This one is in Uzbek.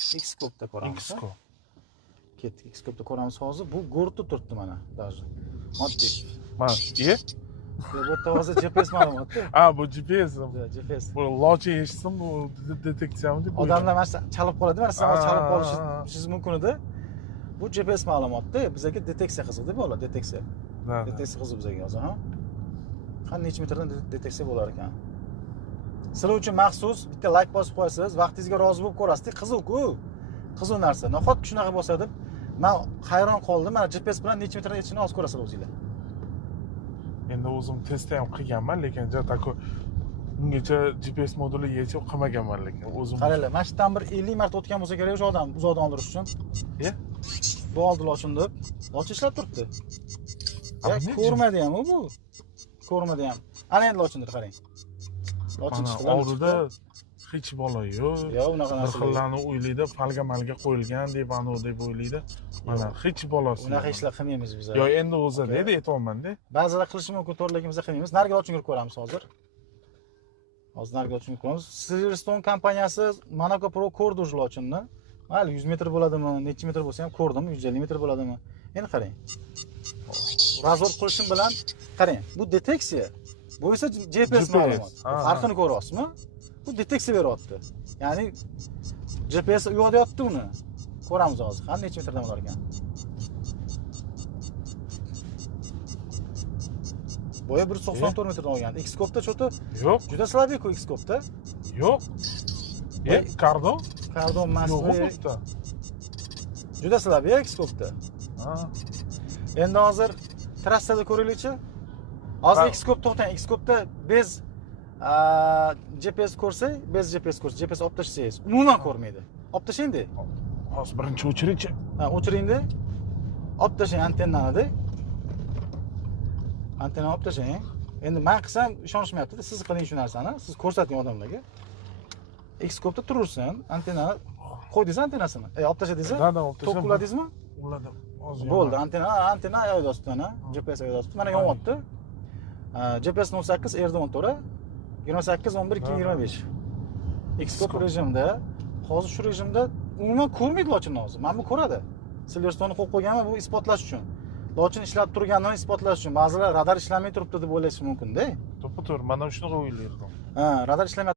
Xscope'da ko'ramiz. Xscope. Ketdik, Xscope'da ko'ramiz hozir. Bu go'rtda turibdi mana, даже. Moddiy. Mana, Bu yerda hozir GPS ma'lumotda. bu GPS. GPS. Bu locha eshitdim, bu deteksiyami deb. Odamlar mana chalib qoladi, mana siz hozir chalib qolishingiz mumkin edi. Bu GPS ma'lumotda bizga deteksiya qiladi, bo'ladi, deteksiya. Deteksiya qiladi bizga hozir, ha? Qanday necha metrdan deteksiya bo'lar ekan? Sizlar uchun maxsus bitta like bosib qo'yasiz, vaqtingizga rozi bo'lib ko'rasiz. Qiziq-ku. Qiziq narsa. Nahotki shunaqa bo'lsa deb men hayron qoldim. Mana GPS bilan necha metrdan yetishini hozir ko'rasizlar o'zingizlar. Endi o'zim testda ham qilganman, lekin tako ungacha GPS moduli yechib qilmaganman, lekin o'zim. Qaranglar, mana shu yerdan bir 50 marta o'tgan bo'lsa kerak o'sha odam uzoqdan oldirish uchun. Bu oldi lochin deb. Lochin ishlab turibdi. Ko'rmadi ham bu. Ko'rmadi ham. Ana endi lochindir qarang. Lochin chiqdi. Oldida hech bola yo'q. Yo'q, unaqa narsa. Xillarni o'ylaydi, falga qo'yilgan deb, anu deb o'ylaydi. Mana hech bolasi. Unaqa ishlar qilmaymiz biz. Yo, endi o'zida edi, aytolmanda. Ba'zilar qilishi mumkin, to'g'ri, lekin biz qilmaymiz. Narigi lochinga ko'ramiz hozir. Hozir narigi lochinga ko'ramiz. Silverstone kompaniyasi Monaco Pro ko'rdi o'sha lochinni. Mayli 100 metr bo'ladimi, necha metr bo'lsa ham ko'rdim, 150 metr bo'ladimi. Endi qarang. Razvor qilishim bilan qarang, bu deteksiya. Bu esa GPS ma'lumot. Farqini ko'ryapsizmi? Bu deteksiya beryapti. Ya'ni GPS uyoqda uni. Ko'ramiz hozir. Qanday necha metrdan bo'lar ekan. Bo'yi 194 metrdan olgan. Xscope'da cho'ti Yo'q. Juda slabik Xscope'da. Yo'q. Cardon? Cardon Yo'q, juda slabik Xscope'da. Endi hozir trassada ko'raylikchi. Hozir Xscope to'xtang. Xscope'da bez GPS ko'rsa, bez GPS ko'rsa, GPS olib tashlaysiz. Umuman ko'rmaydi. Olib tashlaydi. Hozir birinchi o'chiringchi. O'chiringda. Olib tashlang antennani-da. Antennani olib tashlang. Endi men qilsam ishonishmayapti-da, siz qiling shu narsani. Siz ko'rsating odamlarga. Xscope'da turursin, antennani qo'ydingiz antennasini. Olib tashladingizmi? To'q uladingizmi? Uladim. Bo'ldi, antenna oyoq ostidan, GPS oyoq ostida. Mana yonyapti. GPS 08 R14 28 11 225. Xscope rejimda, hozir shu rejimda umuman ko'rmaydi lochinni hozir. Mana bu ko'radi. Silverstone'ni qo'yib qo'yganman bu isbotlash uchun. Lochin ishlab turganini isbotlash uchun. Ba'zilar radar ishlamay turibdi deb o'ylashi mumkin-da. To'g'ri, mana shunaqa o'ylaydim. Radar ishlamay